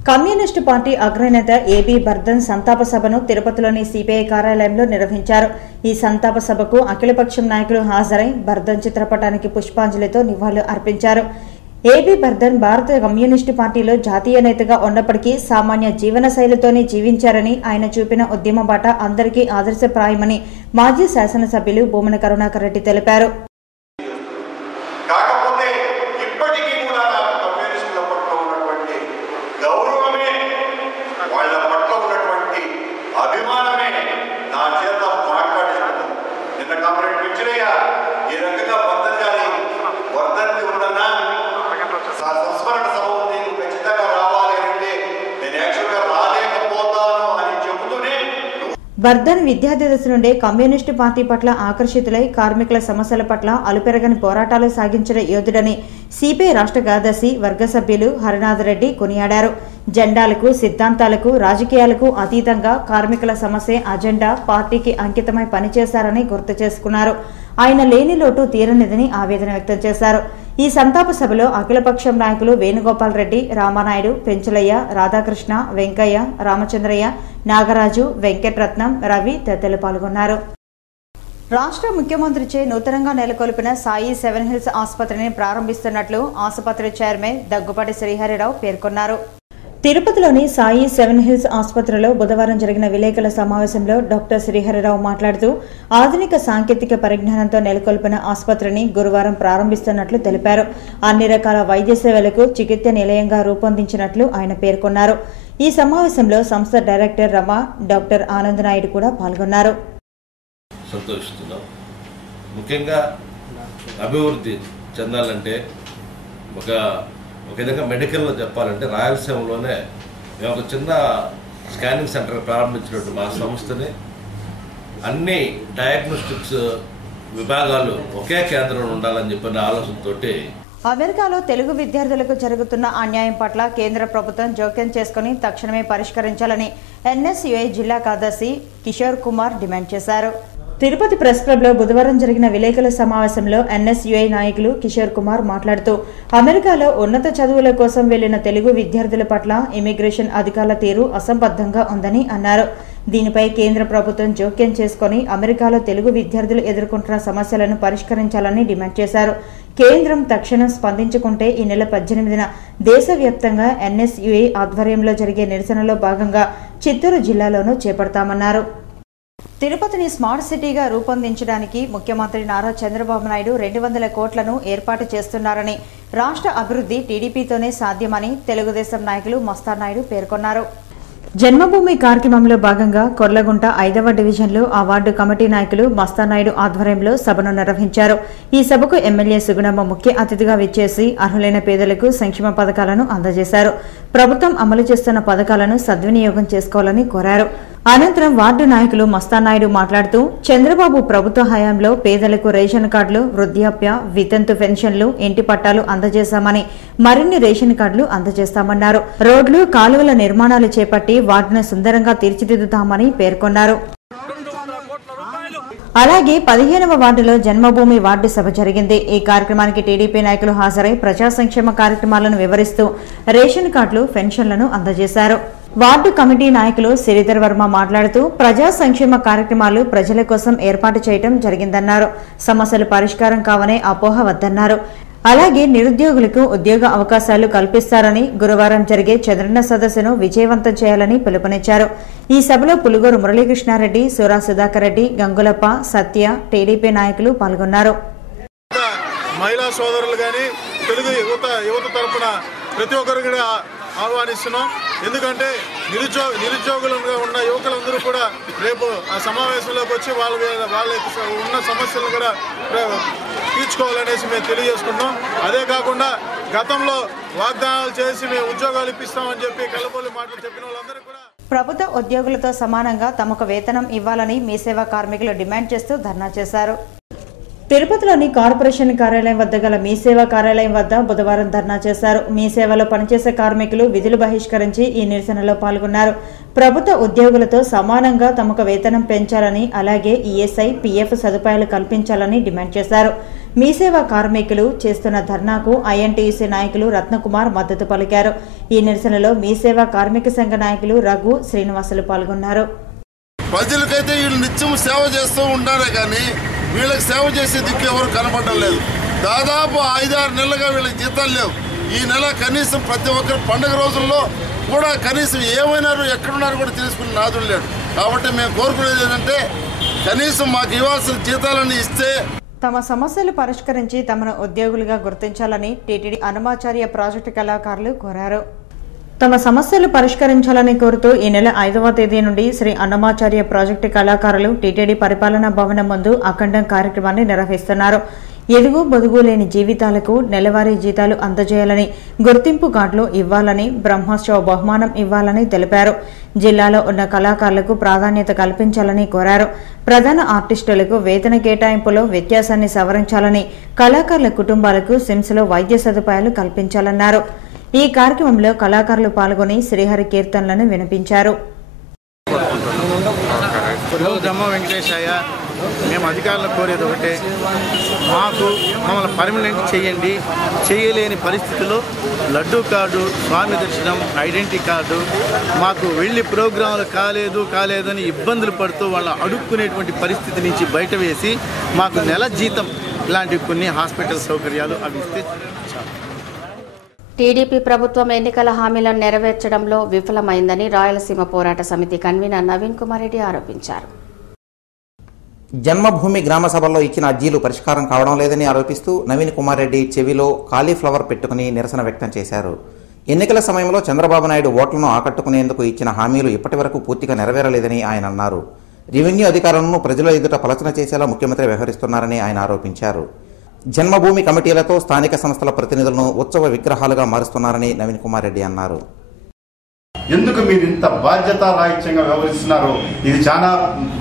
కమ్యూనిస్టు పార్టీ అగ్రనేత ఏబీ బర్ధన్ సంతాప సభను తిరుపతిలోని సిపిఐ కార్యాలయంలో నిర్వహించారు. ఈ సంతాప సభకు అఖిలపక్షం నాయకులు హాజరై బర్ధన్ చిత్రపటానికి పుష్పాంజలితో నివాళులు అర్పించారు. ఏబీ బర్ధన్ భారత కమ్యూనిస్టు పార్టీలో జాతీయ నేతగా ఉన్నప్పటికీ సామాన్య జీవన శైలితోనే జీవించారని, ఆయన చూపిన ఉద్యమ బాట అందరికీ ఆదర్శప్రాయమని మాజీ శాసనసభ్యులు భూమన కరుణాకర్ రెడ్డి తెలిపారు. బర్ధన్ విద్యార్థి దశ నుండే కమ్యూనిస్టు పార్టీ పట్ల ఆకర్షితులై కార్మికుల సమస్యల పట్ల అలుపెరగని పోరాటాలు సాగించిన యోధుడని సిపిఐ రాష్ట్ర కార్యదర్శి వర్గ సభ్యులు హరినాథ్ రెడ్డి కొనియాడారు. జెండాలకు, సిద్ధాంతాలకు, రాజకీయాలకు అతీతంగా కార్మికుల సమస్య అజెండా పార్టీకి అంకితమై పనిచేశారని గుర్తు చేసుకున్నారు. ఆయన లేని లోటు తీరనిదని ఆవేదన వ్యక్తం చేశారు. ఈ సంతాప సభలో అఖిలపక్షం నాయకులు వేణుగోపాల్ రెడ్డి, రామానాయుడు, పెంచలయ్య, రాధాకృష్ణ, వెంకయ్య, రామచంద్రయ్య, నాగరాజు, వెంకటరత్నం, రవి తదితరులు పాల్గొన్నారు. రాష్ట్ర ముఖ్యమంత్రిచే నూతనంగా నెలకొల్పిన సాయి 7 హిల్స్ ఆసుపత్రిని ప్రారంభిస్తున్నట్లు ఆసుపత్రి చైర్మన్ దగ్గుపాటి శ్రీహరిరావు పేర్కొన్నారు. తిరుపతిలోని సాయి 7 హిల్స్ ఆసుపత్రిలో బుధవారం జరిగిన విలేకరుల సమావేశంలో డాక్టర్ శ్రీహరిరావు మాట్లాడుతూ ఆధునిక సాంకేతిక పరిజ్ఞానంతో నెలకొల్పిన ఆసుపత్రిని గురువారం ప్రారంభిస్తున్నట్లు తెలిపారు. అన్ని రకాల వైద్య సేవలకు చికిత్స నిలయంగా రూపొందించినట్లు ఆయన పేర్కొన్నారు. ఈ సమావేశంలో సంస్థ డైరెక్టర్ రమ, డాక్టర్ ఆనంద్ నాయుడు కూడా పాల్గొన్నారు. సంతోషిస్తున్నాం. ముఖ్యంగా అభివృద్ధి చెందాలంటే ఒక విధంగా మెడికల్లో చెప్పాలంటే రాయలసీమలోనే మేము ఒక చిన్న స్కానింగ్ సెంటర్ ప్రారంభించినట్టు మా సంస్థని అన్ని డయాగ్నోస్టిక్స్ విభాగాలు ఒకే కేంద్రంలో ఉండాలని చెప్పిన ఆలోచనతోటి అమెరికాలో తెలుగు విద్యార్థులకు జరుగుతున్న అన్యాయం పట్ల కేంద్ర ప్రభుత్వం జోక్యం చేసుకుని తక్షణమే పరిష్కరించాలని ఎన్ఎస్యుఐ జిల్లా కార్యదర్శి కిషోర్ కుమార్ డిమాండ్ చేశారు. తిరుపతి ప్రెస్ క్లబ్ లో బుధవారం జరిగిన విలేకరుల సమావేశంలో ఎన్ఎస్యుఐ నాయకులు కిషోర్ కుమార్ మాట్లాడుతూ అమెరికాలో ఉన్నత చదువుల కోసం వెళ్లిన తెలుగు విద్యార్థుల పట్ల ఇమిగ్రేషన్ అధికారుల తీరు అసంబద్ధంగా ఉందని అన్నారు. దీనిపై కేంద్ర ప్రభుత్వం జోక్యం చేసుకుని అమెరికాలో తెలుగు విద్యార్థులు ఎదుర్కొంటున్న సమస్యలను పరిష్కరించాలని డిమాండ్ చేశారు. కేంద్రం తక్షణం స్పందించుకుంటే ఈ నెల 18న దేశవ్యాప్తంగా ఎన్ఎస్యుఐ ఆధ్వర్యంలో జరిగే నిరసనలో భాగంగా చిత్తూరు జిల్లాలోనూ చేపడతామన్నారు. తిరుపతిని స్మార్ట్ సిటీగా రూపొందించడానికి ముఖ్యమంత్రి నారా చంద్రబాబు నాయుడు 200 కోట్లను ఏర్పాటు చేస్తున్నారని, రాష్ట్ర అభివృద్ధి టీడీపీతోనే సాధ్యమని తెలుగుదేశం నాయకులు మస్తానాయుడు పేర్కొన్నారు. జన్మభూమి కార్యక్రమంలో భాగంగా కొర్లగుంట 5వ డివిజన్లో ఆ వార్డు కమిటీ నాయకులు మస్తానాయుడు ఆధ్వర్యంలో సభను నిర్వహించారు. ఈ సభకు ఎమ్మెల్యే సుగుణమ్మ ముఖ్య అతిథిగా విచ్చేసి అర్హులైన పేదలకు సంక్షేమ పథకాలను అందజేశారు. ప్రభుత్వం అమలు చేస్తున్న పథకాలను సద్వినియోగం చేసుకోవాలని కోరారు. అనంతరం వార్డు నాయకులు మస్తానాయుడు మాట్లాడుతూ చంద్రబాబు ప్రభుత్వ హయాంలో పేదలకు రేషన్ కార్డులు, వృద్ధాప్య, వితంతు పెన్షన్లు, ఇంటి పట్టాలు అందజేశామని మరిన్ని రేషన్ కార్డులు అందజేస్తామన్నారు. రోడ్లు, కాలువల నిర్మాణాలు చేపట్టి వార్డును సుందరంగా తీర్చిదిద్దుతామని పేర్కొన్నారు. అలాగే 15వ వార్డులో జన్మభూమి వార్డు సభ జరిగింది. ఈ కార్యక్రమానికి టీడీపీ నాయకులు హాజరై ప్రజా సంక్షేమ కార్యక్రమాలను వివరిస్తూ రేషన్ కార్డులు, పెన్షన్లను అందజేశారు. వార్డు కమిటీ నాయకులు శ్రీధర్ వర్మ మాట్లాడుతూ ప్రజా సంక్షేమ కార్యక్రమాలు ప్రజల కోసం ఏర్పాటు చేయడం జరిగిందన్నారు. సమస్యలు పరిష్కారం కావనే అపోహ వద్దన్నారు. అలాగే నిరుద్యోగులకు ఉద్యోగ అవకాశాలు కల్పిస్తారని, గురువారం జరిగే చంద్రన్న సదస్సును విజయవంతం చేయాలని పిలుపునిచ్చారు. ఈ సభలో పులుగూరు మురళీకృష్ణారెడ్డి, సూరా సుధాకర్ రెడ్డి, గంగులప్ప, సత్య, టీడీపీ నాయకులు పాల్గొన్నారు. మహిళా సోదరులు కానీ తెలుగు యువత తరపున ప్రతి ఒక్కరు కూడా ఆహ్వానిస్తున్నాం. ఎందుకంటే నిరుద్యోగులుగా ఉన్న యువకులందరూ కూడా రేపు ఆ సమావేశంలోకి వచ్చి వాళ్ళకి ఉన్న సమస్యలను కూడా తీర్చుకోవాలనేసి మేము తెలియజేసుకుంటాం. అదే కాకుండా గతంలో వాగ్దానాలు చేసి మేము ఉద్యోగాలు ఇప్పిస్తామని చెప్పి కలబోలు మాటలు చెప్పిన వాళ్ళందరూ కూడా ప్రభుత్వ ఉద్యోగులతో సమానంగా తమకు వేతనం ఇవ్వాలని మీ సేవా కార్మికులు డిమాండ్ చేస్తూ ధర్నా చేశారు. తిరుపతిలోని కార్పొరేషన్ కార్యాలయం వద్ద గల మీ సేవా కార్యాలయం వద్ద బుధవారం ధర్నా చేశారు. మీ సేవలో పనిచేసే కార్మికులు విధులు బహిష్కరించి ఈ నిరసనలో పాల్గొన్నారు. ప్రభుత్వ ఉద్యోగులతో సమానంగా తమకు వేతనం పెంచాలని, అలాగే ఈఎస్ఐ, పీఎఫ్ సదుపాయాలు కల్పించాలని డిమాండ్ చేశారు. మీ సేవా కార్మికులు చేస్తున్న ధర్నాకు ఐఎన్టీయూసీ నాయకులు రత్నకుమార్ మద్దతు పలికారు. ఈ నిరసనలో మీ సేవా కార్మిక సంఘ నాయకులు రఘు, శ్రీనివాసులు పాల్గొన్నారు. ప్రజలకైతే వీళ్ళు నిత్యం సేవ చేస్తూ ఉంటారే కానీ వీళ్ళకి సేవ చేసే దిక్కు ఎవరు కనపడడం లేదు. దాదాపు 5-6 నెలలుగా వీళ్ళకి జీతాలు లేవు. ఈ నెల కనీసం ప్రతి ఒక్కరు పండుగ రోజుల్లో కూడా కనీసం ఏమైనారు ఎక్కడున్నారు కూడా తెలుసుకునే నాదుడు లేడు. కాబట్టి మేము కోరుకునేది ఏంటంటే కనీసం మాకు ఇవ్వాల్సిన జీతాలను ఇస్తే తమ సమస్యలు పరిష్కరించి తమను ఉద్యోగులుగా గుర్తించాలని టీటీడీ అన్నమాచార్య ప్రాజెక్టు కళాకారులు కోరారు. తమ సమస్యలు పరిష్కరించాలని కోరుతూ ఈ నెల 5వ తేదీ నుండి శ్రీ అన్నమాచార్య ప్రాజెక్టు కళాకారులు టీటీడీ పరిపాలనా భవనం ముందు అఖండం కార్యక్రమాన్ని నిర్వహిస్తున్నారు. ఎదుగు బొదుగు లేని జీవితాలకు నెలవారీ జీతాలు అందజేయాలని, గుర్తింపు కార్డులు ఇవ్వాలని, బ్రహ్మోత్సవ బహుమానం ఇవ్వాలని తెలిపారు. జిల్లాలో ఉన్న కళాకారులకు ప్రాధాన్యత కల్పించాలని కోరారు. ప్రధాన ఆర్టిస్టులకు వేతన కేటాయింపులో వ్యత్యాసాన్ని సవరించాలని, కళాకారుల కుటుంబాలకు సిమ్స్లో వైద్య సదుపాయాలు కల్పించాలన్నారు. ఈ కార్యక్రమంలో కళాకారులు పాల్గొని శ్రీహరి కీర్తనలను వినిపించారు. వెంకటేశయ్య, మేము అధికారులను కోరేది ఒకటే, మమ్మల్ని పర్మనెంట్ చేయండి. చేయలేని పరిస్థితుల్లో లడ్డూ కార్డు, స్వామి దర్శనం, ఐడెంటిటీ కార్డు, మాకు వెళ్ళి ప్రోగ్రాంలు కాలేదని ఇబ్బందులు పడుతూ వాళ్ళ అడుక్కునేటువంటి పరిస్థితి నుంచి బయట వేసి మాకు నెల జీతం ఇలాంటి కొన్ని హాస్పిటల్ సౌకర్యాలు అవి ఇస్తే చాలు. టీడీపీ ప్రభుత్వం ఎన్నికల హామీలను నెరవేర్చడంలో విఫలమైందని రాయలసీమ పోరాట సమితి కన్వీనర్ నవీన్ కుమార్ రెడ్డి ఆరోపించారు. జన్మభూమి గ్రామ సభల్లో ఇచ్చిన అర్జీలు పరిష్కారం కావడం లేదని ఆరోపిస్తూ నవీన్ కుమార్ రెడ్డి చెవిలో కాలీఫ్లవర్ పెట్టుకుని నిరసన వ్యక్తం చేశారు. ఎన్నికల సమయంలో చంద్రబాబు నాయుడు ఓట్లను ఆకట్టుకునేందుకు ఇచ్చిన హామీలు ఇప్పటి వరకు పూర్తిగా నెరవేరలేదని ఆయన అన్నారు. రెవెన్యూ అధికారులను ప్రజల ఎదుట పలచన చేసేలా ముఖ్యమంత్రి వ్యవహరిస్తున్నారని ఆయన ఆరోపించారు. జన్మభూమి కమిటీలతో స్థానిక సంస్థల ప్రతినిధులను ఉత్సవ విగ్రహాలుగా మారుస్తున్నారని నవీన్ కుమార్ రెడ్డి అన్నారు. ఎందుకు మీరు ఇంత బాధ్యతారాహిత్యంగా వ్యవహరిస్తున్నారు? ఇది చాలా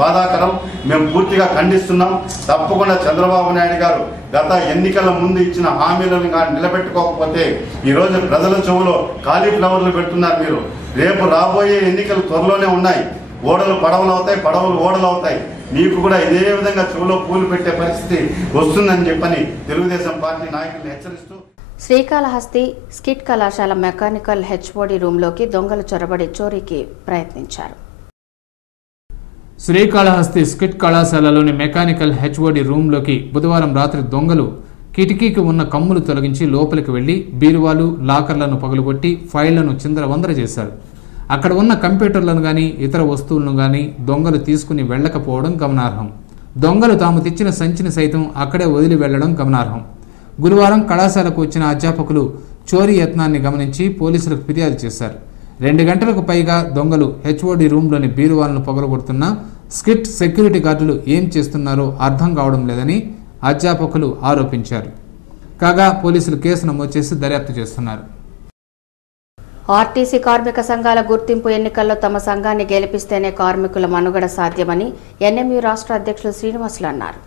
బాధాకరం. మేము పూర్తిగా ఖండిస్తున్నాం. తప్పకుండా చంద్రబాబు నాయుడు గారు గత ఎన్నికల ముందు ఇచ్చిన హామీలను నిలబెట్టుకోకపోతే ఈరోజు ప్రజల చెవులో కాలీఫ్లవర్లు పెడుతున్నారు మీరు. రేపు రాబోయే ఎన్నికలు త్వరలోనే ఉన్నాయి. ఓడలు పడవలు అవుతాయి, పడవలు ఓడలు అవుతాయి. మీకు కూడా ఇదే విధంగా చెవులో పూలు పెట్టే పరిస్థితి వస్తుందని చెప్పని తెలుగుదేశం పార్టీ నాయకులను హెచ్చరిస్తూ శ్రీకాళహస్తి స్కిట్ కళాశాల మెకానికల్ హెచ్ఓడి రూంలోకి దొంగలు చొరబడి చోరీకి ప్రయత్నించారు. శ్రీకాళహస్తి స్కిట్ కళాశాలలోని మెకానికల్ హెచ్ఓడి రూంలోకి బుధవారం రాత్రి దొంగలు కిటికీకి ఉన్న కమ్ములు తొలగించి లోపలికి వెళ్లి బీరువాలు, లాకర్లను పగులుగొట్టి ఫైళ్లను చిందరవందర చేశారు. అక్కడ ఉన్న కంప్యూటర్లను గాని ఇతర వస్తువులను గాని దొంగలు తీసుకుని వెళ్లకపోవడం గమనార్హం. దొంగలు తాము తెచ్చిన సంచిని సైతం అక్కడే వదిలి వెళ్లడం గమనార్హం. గురువారం కళాశాలకు వచ్చిన అధ్యాపకులు చోరీ యత్నాన్ని గమనించి పోలీసులకు ఫిర్యాదు చేశారు. 2 గంటలకు పైగా దొంగలు హెచ్ఓడి రూంలోని బీరువాలను పగలగొడుతున్నా స్కిట్ సెక్యూరిటీ గార్డులు ఏం చేస్తున్నారో అర్థం కావడం లేదని అధ్యాపకులు ఆరోపించారు. కాగా పోలీసులు కేసు నమోదు చేసి దర్యాప్తు చేస్తున్నారు. ఆర్టీసీ కార్మిక సంఘాల గుర్తింపు ఎన్నికల్లో తమ సంఘాన్ని గెలిపిస్తేనే కార్మికుల మనుగడ సాధ్యమని ఎన్ఎంయూ రాష్ట్ర అధ్యక్షులు శ్రీనివాసులు అన్నారు.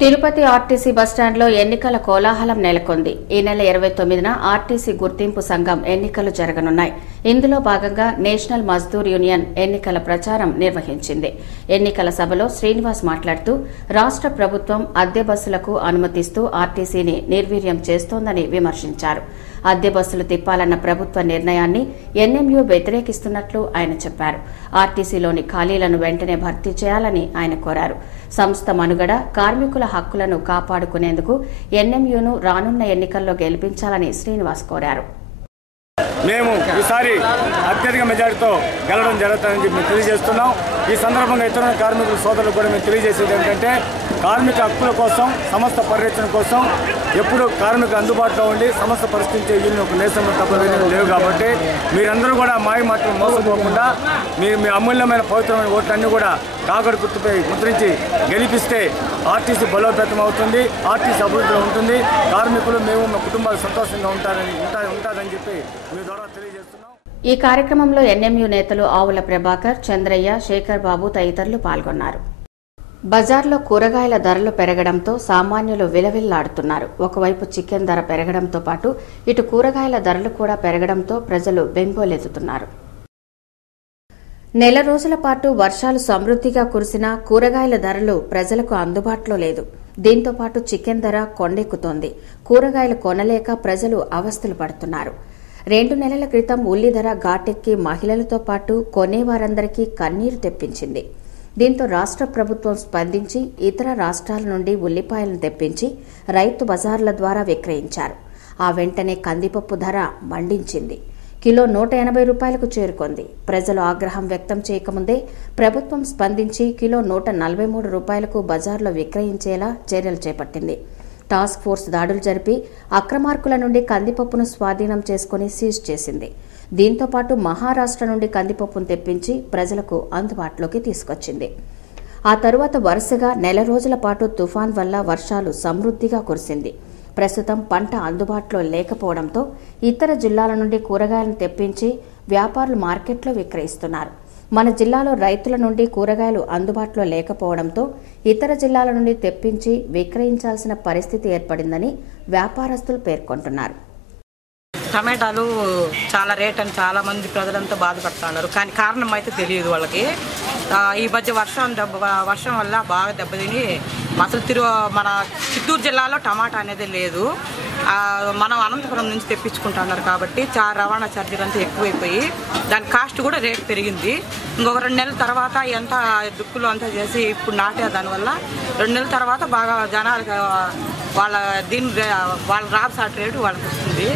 తిరుపతి ఆర్టీసీ బస్టాండ్లో ఎన్నికల కోలాహలం నెలకొంది. ఈ నెల 29న ఆర్టీసీ గుర్తింపు సంఘం ఎన్నికలు జరగనున్నాయి. ఇందులో భాగంగా నేషనల్ మజ్దూర్ యూనియన్ ఎన్నికల ప్రచారం నిర్వహించింది. ఎన్నికల సభలో శ్రీనివాస్ మాట్లాడుతూ రాష్ట్ర ప్రభుత్వం అద్దె బస్సులకు అనుమతిస్తూ ఆర్టీసీని నిర్వీర్యం చేస్తోందని విమర్శించారు. అద్దె బస్సులు తిప్పాలన్న ప్రభుత్వ నిర్ణయాన్ని ఎన్ఎంయూ వ్యతిరేకిస్తున్నట్లు ఆయన చెప్పారు. ఆర్టీసీలోని ఖాళీలను వెంటనే భర్తీ చేయాలని ఆయన కోరారు. సంస్థ మనుగడ, కార్మికుల హక్కులను కాపాడుకునేందుకు ఎన్ఎంయూను రానున్న ఎన్నికల్లో గెలిపించాలని శ్రీనివాస్ కోరారు. మేము ఈసారి అత్యధిక మెజారిటీతో గెలవడం జరుగుతుందని చెప్పి మేము తెలియజేస్తున్నాం. ఈ సందర్భంగా ఇతర కార్మికుల సోదరులకు కూడా మేము తెలియజేసేది ఏంటంటే కార్మిక హక్కుల కోసం, సంస్థ పరిరక్షణ కోసం ఎప్పుడు కార్మికులు అందుబాటులో ఉండి సంస్థ పరిస్థితి యూనియన్ ఒక నేసం తప్పవేమీ లేవు. కాబట్టి మీరందరూ కూడా మాయ మాటలు మోసపోకుండా మీ అమూల్యమైన పవిత్రమైన ఓట్లన్నీ కూడా కాగడ గుర్తుపై ముద్రించి గెలిపిస్తే ఆర్టీసీ బలోపేతం అవుతుంది, ఆర్టీసీ అభివృద్ధిలో ఉంటుంది, కార్మికులు మేము మా కుటుంబాలు సంతోషంగా ఉంటారని చెప్పి మీ ద్వారా తెలియజేస్తున్నాం. ఈ కార్యక్రమంలో ఎన్ఎంయూ నేతలు ఆవుల ప్రభాకర్, చంద్రయ్య, శేఖర్ బాబు తదితరులు పాల్గొన్నారు. బజార్లో కూరగాయల ధరలు పెరగడంతో సామాన్యులు విలవిల్లాడుతున్నారు. ఒకవైపు చికెన్ ధర పెరగడంతో పాటు ఇటు కూరగాయల ధరలు కూడా పెరగడంతో ప్రజలు బెంబోలెత్తుతున్నారు. నెల రోజుల పాటు వర్షాలు సమృద్ధిగా కురిసినా కూరగాయల ధరలు ప్రజలకు అందుబాటులో లేదు. దీంతో పాటు చికెన్ ధర కొండెక్కుతోంది. కూరగాయలు కొనలేక ప్రజలు అవస్థలు పడుతున్నారు. 2 నెలల క్రితం ఉల్లి ధర ఘాటెక్కి మహిళలతో పాటు కొనేవారందరికీ కన్నీరు తెప్పించింది. దీంతో రాష్ట్ర ప్రభుత్వం స్పందించి ఇతర రాష్ట్రాల నుండి ఉల్లిపాయలను తెప్పించి రైతు బజార్ల ద్వారా విక్రయించారు. ఆ వెంటనే కందిపప్పు ధర మండించింది. కిలో 180 రూపాయలకు చేరుకుంది. ప్రజలు ఆగ్రహం వ్యక్తం చేయకముందే ప్రభుత్వం స్పందించి కిలో 143 రూపాయలకు బజార్లో విక్రయించేలా చర్యలు చేపట్టింది. టాస్క్ ఫోర్స్ దాడులు జరిపి అక్రమార్కుల నుండి కందిపప్పును స్వాధీనం చేసుకుని సీజ్ చేసింది. దీంతో పాటు మహారాష్ట్ర నుండి కందిపప్పును తెప్పించి ప్రజలకు అందుబాటులోకి తీసుకొచ్చింది. ఆ తరువాత వరుసగా నెల రోజుల పాటు తుఫాన్ వల్ల వర్షాలు సమృద్ధిగా కురిసింది. ప్రస్తుతం పంట అందుబాటులో లేకపోవడంతో ఇతర జిల్లాల నుండి కూరగాయలను తెప్పించి వ్యాపారులు మార్కెట్లో విక్రయిస్తున్నారు. మన జిల్లాలో రైతుల నుండి కూరగాయలు అందుబాటులో లేకపోవడంతో ఇతర జిల్లాల నుండి తెప్పించి విక్రయించాల్సిన పరిస్థితి ఏర్పడిందని వ్యాపారస్తులు పేర్కొంటున్నారు. టమాటాలు చాలా రేట్ అని చాలా మంది ప్రజలంతా బాధపడుతున్నారు. కానీ కారణం అయితే తెలియదు వాళ్ళకి. ఈ మధ్య వర్షం వల్ల బాగా దెబ్బతిని అసలు మన చిత్తూరు జిల్లాలో టమాటా అనేది లేదు. మనం అనంతపురం నుంచి తెప్పించుకుంటున్నారు కాబట్టి రవాణా ఛార్జీలు అంతా ఎక్కువైపోయి దాని కాస్ట్ కూడా రేట్ పెరిగింది. ఇంకొక 2 నెలల తర్వాత ఎంత దుక్కులు అంతా చేసి ఇప్పుడు నాటే దానివల్ల 2 నెలల తర్వాత బాగా జనాలకి వాళ్ళ రాబసాటి రేటు వాళ్ళకి వస్తుంది.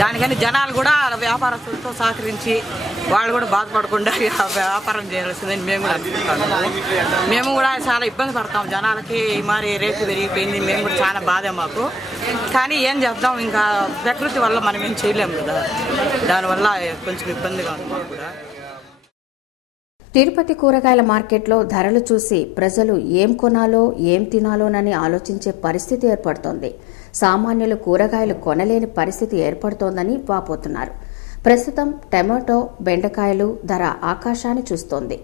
దానికని జనాలు కూడా వ్యాపారస్తులతో సహకరించి వాళ్ళు కూడా బాధపడకుండా వ్యాపారం చేయాల్సిందని మేము కూడా అనుకుంటున్నాము. మేము కూడా చాలా ఇబ్బంది పడతాం. జనాలకి మరి రేటు పెరిగిపోయింది. మేము కూడా చాలా బాధే మాకు. కానీ ఏం చేద్దాం, ఇంకా ప్రకృతి వల్ల మనం ఏం చేయలేము కదా. దానివల్ల కొంచెం ఇబ్బందిగా ఉంది మాకు కూడా. తిరుపతి కూరగాయల మార్కెట్లో ధరలు చూసి ప్రజలు ఏం కొనాలో ఏం తినాలోనని ఆలోచించే పరిస్థితి ఏర్పడుతోంది. సామాన్యులు కూరగాయలు కొనలేని పరిస్థితి ఏర్పడుతోందని వాపోతున్నారు. ప్రస్తుతం టమాటో, బెండకాయలు ధర ఆకాశాన్ని చూస్తోంది.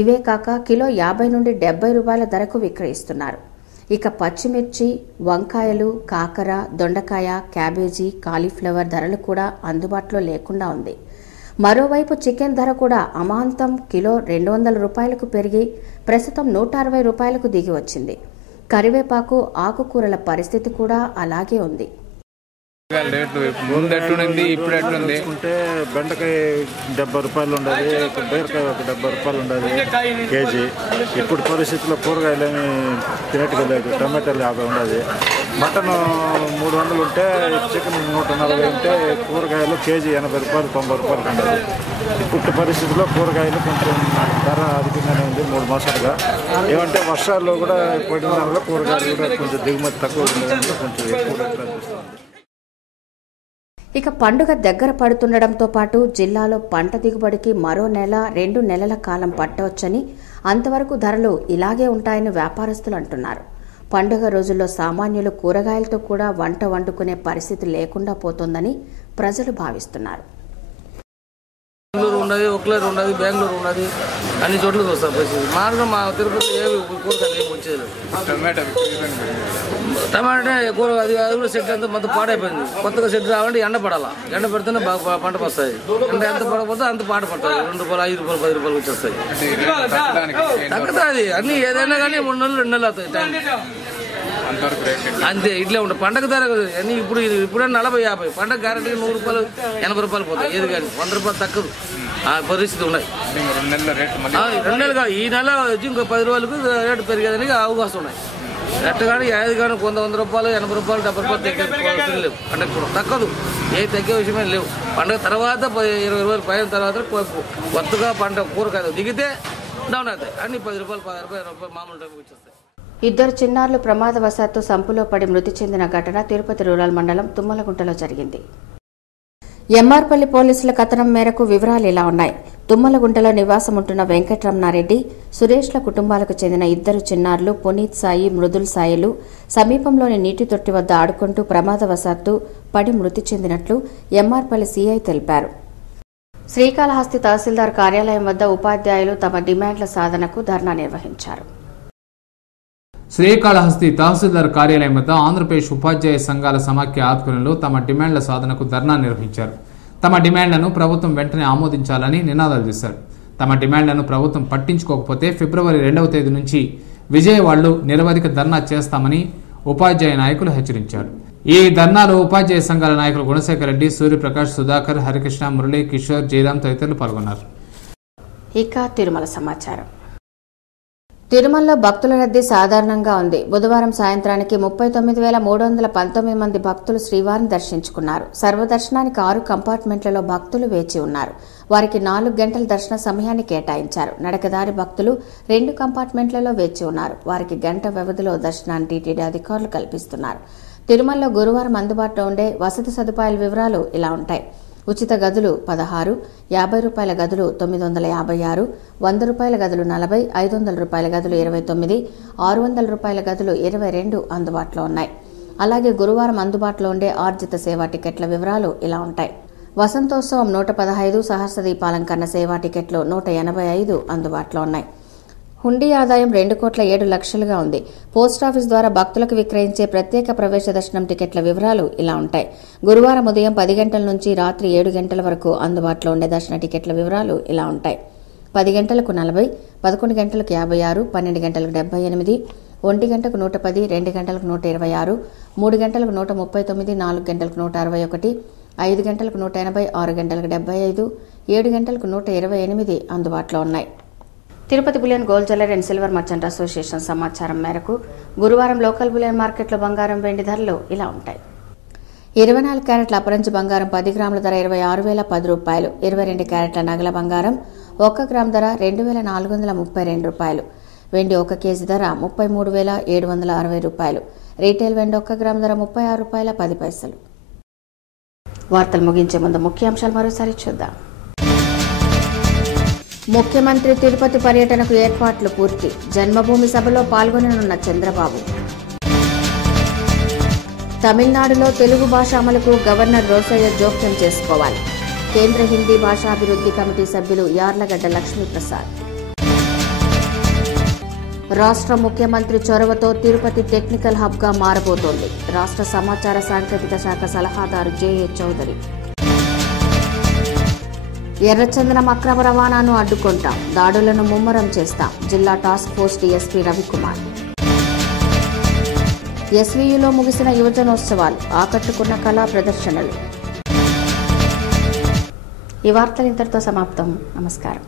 ఇవే కాక కిలో 50 నుండి 70 రూపాయల ధరకు విక్రయిస్తున్నారు. ఇక పచ్చిమిర్చి, వంకాయలు, కాకర, దొండకాయ, క్యాబేజీ, కాలీఫ్లవర్ ధరలు కూడా అందుబాటులో లేకుండా ఉంది. మరోవైపు చికెన్ ధర కూడా అమాంతం కిలో 200 రూపాయలకు పెరిగి ప్రస్తుతం 160 రూపాయలకు దిగి వచ్చింది. కరివేపాకు, ఆకుకూరల పరిస్థితి కూడా అలాగే ఉంది. రేట్లు ముందు ఎట్లుంది, ఇప్పుడు ఎట్లుంది? బెండకాయ 70 రూపాయలు ఉండదు, బీరకాయ 70 రూపాయలు ఉండదు కేజీ. ఇప్పుడు పరిస్థితుల్లో కూరగాయలు ఏమి తినట్టుగా లేదు. టమాటాలు 50 ఉండదు. మటన్ 300 ఉంటే, చికెన్ 140 ఉంటే, కూరగాయలు కేజీ 80 రూపాయలు 90 రూపాయలు ఉండదు. ఇప్పుడు పరిస్థితుల్లో కూరగాయలు కొంచెం ధర అధికంగానే ఉంది 3 మాసాలుగా. ఏమంటే వర్షాల్లో కూడా పడిన దానిలో కూరగాయలు కూడా కొంచెం దిగుమతి తక్కువ ఉండడంతో కొంచెం ఎక్కువ అనిపిస్తుంది. ఇక పండుగ దగ్గర పడుతుండటంతో పాటు జిల్లాలో పంట దిగుబడికి మరో 1-2 నెలల కాలం పట్టవచ్చని, అంతవరకు ధరలు ఇలాగే ఉంటాయని వ్యాపారస్తులు అంటున్నారు. పండుగ రోజుల్లో సామాన్యులు కూరగాయలతో కూడా వంట వండుకునే పరిస్థితి లేకుండా పోతోందని ప్రజలు భావిస్తున్నారు. బెంగళూరు ఉన్నది, ఒక్లూరు ఉన్నది, బెంగళూరు ఉన్నది, అన్ని చోట్ల వస్తాం పరిస్థితి. మామూలుగా మా తిరుపతి ఏమి కూరగాయలు ఏమి వచ్చేది. టమాటా కూర అది కూడా సెట్ అంతా మొత్తం పాడైపోయింది. కొత్తగా సెట్ రావాలంటే ఎండ పడాలా. ఎండ పెడితేనే బాగా పంట వస్తాయి. ఎండ ఎంత పడకపోతే అంత పాట పడుతుంది. 2 రూపాయలు, 5 రూపాయలు, 10 రూపాయలు వచ్చేస్తాయి. తగ్గుతుంది. అన్ని ఏదైనా కానీ 3 నెలలు 2 నెలలు అవుతాయి టైం అంతే. ఇట్లా ఉంటుంది పండగ ధర అన్ని. ఇప్పుడే 40-50, పండగ గ్యారెంటీగా 100 రూపాయలు 80 రూపాయలు పోతాయి. ఏది కానీ 100 రూపాయలు తక్కువ ఆ పరిస్థితి ఉన్నాయి. 2 నెలలుగా ఈ నెల వచ్చి ఇంకో 10 రోజులకు రేటు పెరిగేదానికి అవకాశం ఉన్నాయి. ఎట్ట కానీ ఏది కానీ 100 రూపాయలు 80 రూపాయలు 70 రూపాయలు తగ్గే లేవు. పండగ కూడా తగ్గదు. ఏది తగ్గే విషయమే లేవు. పండగ తర్వాత 20 రోజులు పైన తర్వాత కొత్తగా పంట కూరగాయలు దిగితే డౌన్ అవుతాయి. అన్ని 10 రూపాయలు 10 రూపాయలు 20 రూపాయలు మామూలు టైంకి వచ్చేస్తాయి. 2 చిన్నారులు ప్రమాదవశాత్తు సంపులో పడి మృతి చెందిన ఘటన తిరుపతి రూరల్ మండలం తుమ్మలగుంటలో జరిగింది. ఎంఆర్పల్లి పోలీసుల కథనం మేరకు వివరాలు ఇలా ఉన్నాయి. తుమ్మలగుంటలో నివాసముంటున్న వెంకటరమణారెడ్డి, సురేష్ల కుటుంబాలకు చెందిన 2 చిన్నారులు పునీత్ సాయి, మృదుల్ సాయిలు సమీపంలోని నీటి తొట్టి వద్ద ఆడుకుంటూ ప్రమాదవశాత్తు పడి మృతి చెందినట్లు ఎంఆర్పల్లి సీఐ తెలిపారు. శ్రీకాళహస్తి తహసీల్దార్ కార్యాలయం వద్ద ఉపాధ్యాయులు తమ డిమాండ్ల సాధనకు ధర్నా నిర్వహించారు. శ్రీకాళహస్తి తహసీల్దార్ కార్యాలయం వద్ద ఆంధ్రప్రదేశ్ ఉపాధ్యాయ సంఘాల సమాఖ్య ఆధ్వర్యంలో తమ డిమాండ్ల సాధనకు ధర్నా నిర్వహించారు. తమ డిమాండ్లను ప్రభుత్వం వెంటనే ఆమోదించాలని నినాదాలు చేశారు. తమ డిమాండ్లను ప్రభుత్వం పట్టించుకోకపోతే ఫిబ్రవరి 2వ తేదీ నుంచి విజయవాడలో నిరవధిక ధర్నా చేస్తామని ఉపాధ్యాయ నాయకులు హెచ్చరించారు. ఈ ధర్నాలో ఉపాధ్యాయ సంఘాల నాయకులు గుణశేఖర్ రెడ్డి, సూర్యప్రకాష్, సుధాకర్, హరికృష్ణ, మురళి, కిషోర్, జయరాం తదితరులు పాల్గొన్నారు. ఇక తిరుమల సమాచారం. తిరుమలలో భక్తుల రద్దీ సాధారణంగా ఉంది. బుధవారం సాయంత్రానికి 39,319 మంది భక్తులు శ్రీవారిని దర్శించుకున్నారు. సర్వదర్శనానికి 6 కంపార్ట్మెంట్లలో భక్తులు వేచి ఉన్నారు. వారికి 4 గంటల దర్శన సమయాన్ని కేటాయించారు. నడకదారి భక్తులు 2 కంపార్ట్మెంట్లలో వేచి ఉన్నారు. వారికి గంట వ్యవధిలో దర్శనాన్ని టీటీడీ అధికారులు కల్పిస్తున్నారు. తిరుమలలో గురువారం అందుబాటులో ఉండే వసతి సదుపాయాల వివరాలు ఇలా ఉంటాయి. ఉచిత గదులు 16, 50 రూపాయల గదులు 956, 100 రూపాయల గదులు 40, 500 రూపాయల గదులు 29, 600 రూపాయల గదులు 22 అందుబాటులో ఉన్నాయి. అలాగే గురువారం అందుబాటులో ఉండే ఆర్జిత సేవా టికెట్ల వివరాలు ఇలా ఉంటాయి. వసంతోత్సవం 115, సహస్ర దీపాలంకరణ సేవా టికెట్లు 185 అందుబాటులో ఉన్నాయి. హుండీ ఆదాయం 2,07,00,000గా ఉంది. పోస్టాఫీస్ ద్వారా భక్తులకు విక్రయించే ప్రత్యేక ప్రవేశ దర్శనం టికెట్ల వివరాలు ఇలా ఉంటాయి. గురువారం ఉదయం 10 గంటల నుంచి రాత్రి 7 గంటల వరకు అందుబాటులో ఉండే దర్శన టికెట్ల వివరాలు ఇలా ఉంటాయి. 10 గంటలకు 40, 11 గంటలకు 56, 12 గంటలకు 78, 1 గంటకు 110, 2 గంటలకు 126, 3 గంటలకు 139, 4 గంటలకు 161, 5 గంటలకు 180, 6 గంటలకు 75, 7 గంటలకు 128 అందుబాటులో ఉన్నాయి. Tirupati bullion gold jewellery and silver merchant association సమాచారం మేరకు గురువారం లోకల్ బులియన్ మార్కెట్లో బంగారం, వెండి ధరలు ఇలా ఉంటాయి. 24 క్యారెట్ల అపరంజి బంగారం 10 గ్రాముల ధర 26,010 రూపాయలు. 22 క్యారెట్ల నగల బంగారం 1 గ్రామ్ ధర 2,432 రూపాయలు. వెండి 1 కేజీ ధర 33,760 రూపాయలు. రీటైల్ వెండి 1 గ్రామ్ ధర 36 రూపాయల 10 పైసలు. వార్తలు ముగించే ముందు ముఖ్యాంశాలు మరోసారి చూద్దాం. ముఖ్యమంత్రి తిరుపతి పర్యటనకు ఏర్పాట్లు పూర్తి. జన్మభూమి సభలో పాల్గొననున్న చంద్రబాబు. తమిళనాడులో తెలుగు భాష అమలుకు గవర్నర్ రోసయ్య జోక్యం చేసుకోవాలి. కేంద్ర హిందీ భాషాభివృద్ధి కమిటీ సభ్యులు యార్లగడ్డ లక్ష్మీప్రసాద్. రాష్ట్ర ముఖ్యమంత్రి చొరవతో తిరుపతి టెక్నికల్ హబ్గా మారబోతోంది. రాష్ట్ర సమాచార సాంకేతిక శాఖ సలహాదారు జేఏ చౌదరి. ఎర్రచందనం అక్రమ రవాణాను అడ్డుకుంటాం, దాడులను ముమ్మరం చేస్తాం. జిల్లా టాస్క్ ఫోర్స్ డీఎస్పీ రవికుమార్. ఎస్వీయూలో ముగిసిన యువజనోత్సవాలు, ఆకట్టుకున్న కళా ప్రదర్శనలు. ఈ వార్తలు ఇంతటితో సమాప్తం. నమస్కారం.